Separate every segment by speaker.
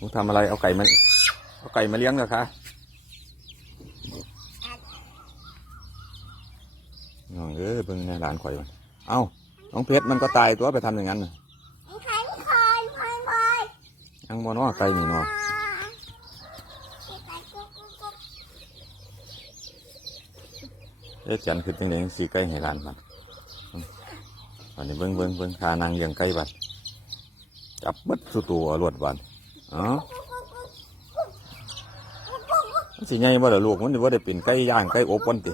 Speaker 1: หนูทำอะไรเอาไก่มาเอาไก่มาเลี้ยงเหรอคะน้องเอ้ยเบิ่งในหลานข่อยมันเอ้าน้องเพชรมันก็ตายตัวไปทำอย่างนั้นน่ะ
Speaker 2: ใครคอยคอยคอย
Speaker 1: ยังบ่เนอไก่นี่เนาะเอ๊ะจันคือจังได๋สีไก่ให้หลานมันอันนี้เบิ่งเบิ่งเบิ่งคานางเลี้ยงไก่บัดจับมัดสุตัวรวดบัด อสิไงว่าเดี๋ยวลูกมันสิบ่ได้เป็นไก่ย่างไก่อบวันติ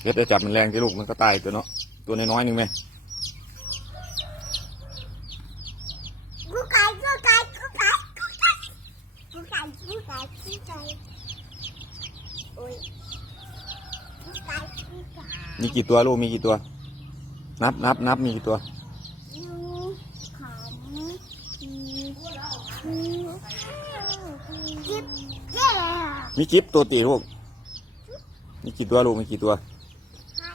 Speaker 2: เก็บได้
Speaker 1: จับมันแรงที่ลูกมันก็ตายตัวเนาะตัวน้อยๆนึง
Speaker 2: ไหม กุ๊กไก่กุ๊กไก่โอ้ยกุ๊กไก่กุ๊กไก่
Speaker 1: มีกี่ตัวลูกมีกี่ตัว นับนับนับมีกี่ตัว
Speaker 2: ยูของจิ๊บเจ๊เลยอะ
Speaker 1: มีจิ๊บตัวตีลูกมีกี่ตัวลูกมีกี่ตัว
Speaker 2: ให้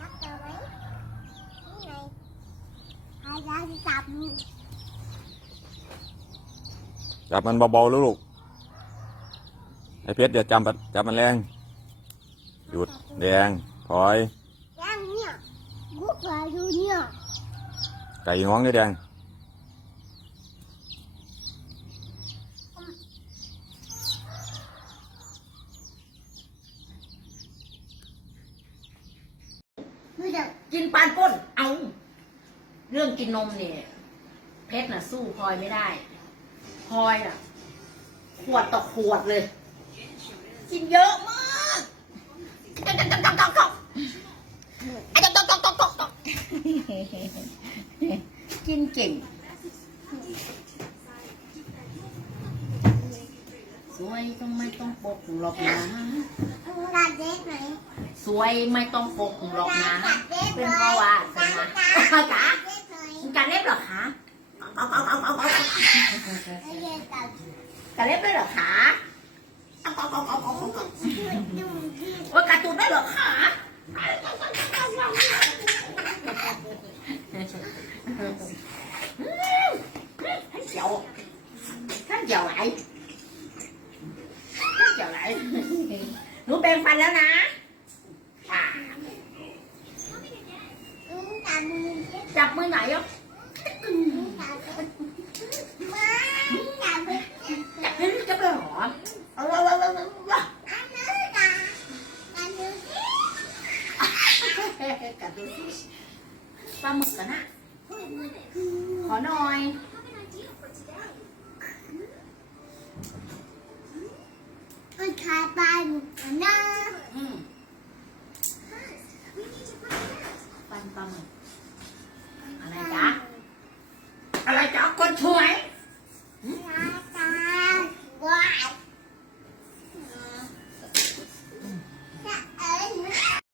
Speaker 2: รับตัวไว้นี่ไงให้เราจับมือ
Speaker 1: จับมันเบาๆแล้วลูก ไอ้เพชรเดี๋ยวจับมันจับมันแรงหยุดแดงถอย
Speaker 2: ยังเนี่ยกุ๊กไก่ดูเนี่ย
Speaker 1: ไก่ง้องนี่แดง
Speaker 2: ดูเดี๋ยว
Speaker 3: กินปานก้นเอา เรื่องกินนมเนี่ยเพชรน่ะสู้พลอยไม่ได้พลอยน่ะ ขวดต่อขวดเลย กินเยอะมากจ๊อกจ๊อกจ๊อกจ๊อกจ๊อกอะจ๊อกจ๊อกจ๊อกจ๊อกจ๊อกจ๊อกกินเก่ง สวยก็ไม่ต้องปกหรอกนะ
Speaker 2: กัดเด็กไหน
Speaker 3: สวยไม่ต้องปกหรอกนะ
Speaker 2: เป็
Speaker 3: นเพราะว่าสนะจ๋า
Speaker 2: กา
Speaker 3: รเล็บหรอคะเอาเอาเอาเอาเอา
Speaker 2: กา
Speaker 3: รเล็บด้วยหรอคะ เอาเอาเอาเอาเอาเอา
Speaker 2: ดูที่
Speaker 3: ว่าการ์ตูนได้เหรอคะท่านเจียวท่านเจียวไหลท่านเจียวไหลหนูแปรงฟันแล้วนะอ่า
Speaker 2: อืมกัดมือเด็ก
Speaker 3: จับมือไหนอะ
Speaker 2: กัดมากัดมือ
Speaker 3: จับให้ลูกจับเลยหรอ กัดดูสิปลาหมึก
Speaker 2: กันะขอหน่อยมั
Speaker 3: นขายปลาหมึกกันนะ ปัน
Speaker 2: ปลาหมึก